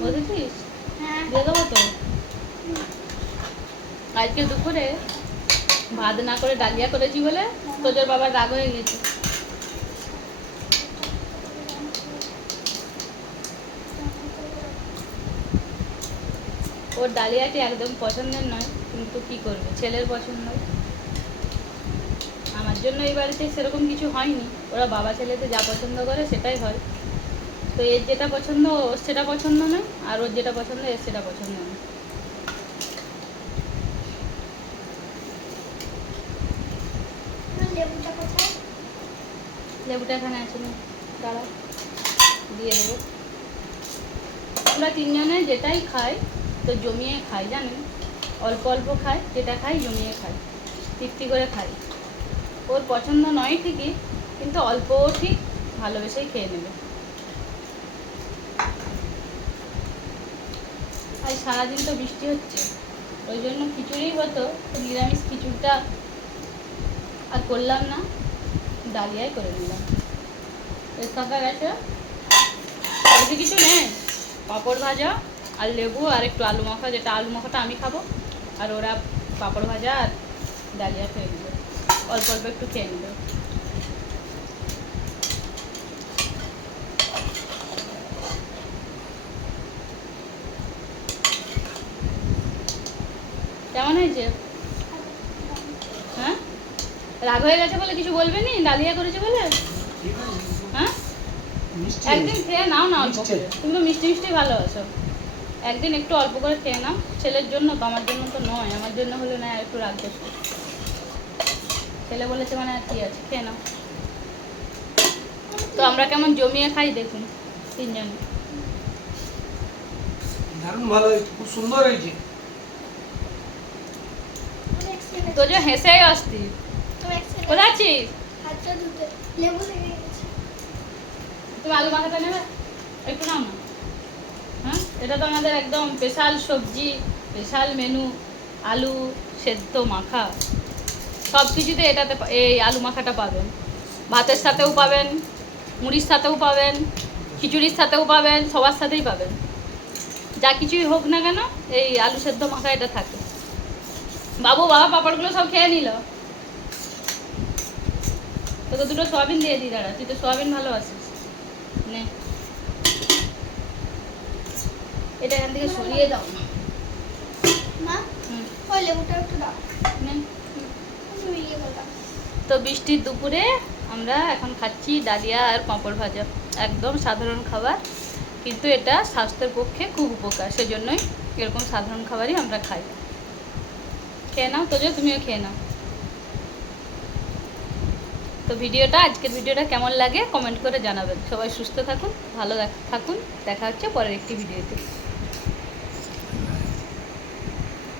বুঝেছিস? দিয়ে দেবো তো। আজকে দুপুরে ভাত না করে ডালিয়া করেছি বলে তোদের বাবার রাগ হয়ে গেছে। ওর ডালিয়াটি একদম পছন্দের নয়, কিন্তু কি করবে, ছেলের পছন্দ। আমার জন্য এই বাড়িতে সেরকম কিছু হয়নি, ওরা বাবা ছেলেতে যা পছন্দ করে সেটাই হয়। তো এর যেটা পছন্দ ওর সেটা পছন্দ নয়, আর ওর যেটা পছন্দ এর সেটা পছন্দ নয়। লেবুটা এখানে আছে না, দাঁড়া দিয়ে দেবো। আমরা তিনজনে যেটাই খাই তো জমিয়ে খাই, জানেন, অল্প অল্প খাই, যেটা খাই জমিয়ে খাই, তৃপ্তি করে খাই। ওর পছন্দ নয় ঠিকই, কিন্তু অল্পও ঠিক ভালোবেসেই খেয়ে নেবে। আর সারাদিন তো বৃষ্টি হচ্ছে, ওই জন্য খিচুড়ি হতো, নিরামিষ খিচুড়িটা আর করলাম না, ডালিয়াই করে নিলাম। এর কাকা গেছে, বেশি কিছু নেই, পাঁপড় ভাজা আর লেবু আর একটু আলু মাখা, যেটা আলু মাখাটা আমি খাবো, আর ওরা পাঁপড় ভাজা আর ডালিয়া খেয়ে নেবে, অল্প অল্প একটু খেয়ে নেবে। কেমন হয়েছে? হ্যাঁ, রাগ হয়ে গেছে বলে কিছু বলবে নি, ডালিয়া করেছে বলে? হ্যাঁ, একদিন খেয়ে নাও না অল্প করে, তুমি তো মিষ্টি মিষ্টি ভালোবাসো, একদিন একটু অল্প করে খেয়ে নাও, ছেলের জন্য তো, আমার জন্য তো নয়, আমার জন্য হলে না একটু রাগ করতে, ছেলে বলেছে মানে আর কি আছে, খেয়ে নাও। তো আমরা কেমন জমিয়ে খাই দেখুন তিনজন। দারুণ ভালো হয়েছে, খুব সুন্দর হয়েছে। তো যে হেসেই আসতি, কোথায় আছিস? তুমি আলু মাখাটা নেবে, একটু নাও না। হ্যাঁ, এটা তো আমাদের একদম স্পেশাল সবজি, স্পেশাল মেনু, আলু সেদ্ধ মাখা। সব কিছুতে এটাতে এই আলু মাখাটা পাবেন, ভাতের সাথেও পাবেন, মুড়ির সাথেও পাবেন, খিচুড়ির সাথেও পাবেন, সবার সাথেই পাবেন, যা কিছুই হোক না কেন এই আলু সেদ্ধ মাখা এটা থাকে। বাবু বাবা পাপড়গুলো সব খেয়ে নিল, তোকে দুটো সয়াবিন দিয়ে দিই, দাঁড়া, তুই তো সয়াবিন ভালোবাসিস, নে এটা এখান থেকে সরিয়ে দাও না। তো বৃষ্টির দুপুরে আমরা এখন খাচ্ছি ডালিয়া আর পাঁপড় ভাজা, একদম সাধারণ খাবার, কিন্তু এটা স্বাস্থ্যের পক্ষে খুব উপকার, সেজন্যই এরকম সাধারণ খাবারই আমরা খাই। খেয়ে নাও, তোজো তুমিও খেয়ে নাও। তো আজকের ভিডিওটা কেমন লাগে কমেন্ট করে জানাবেন। সবাই সুস্থ থাকুন, ভালো থাকুন, দেখা হচ্ছে পরের একটি ভিডিওতে।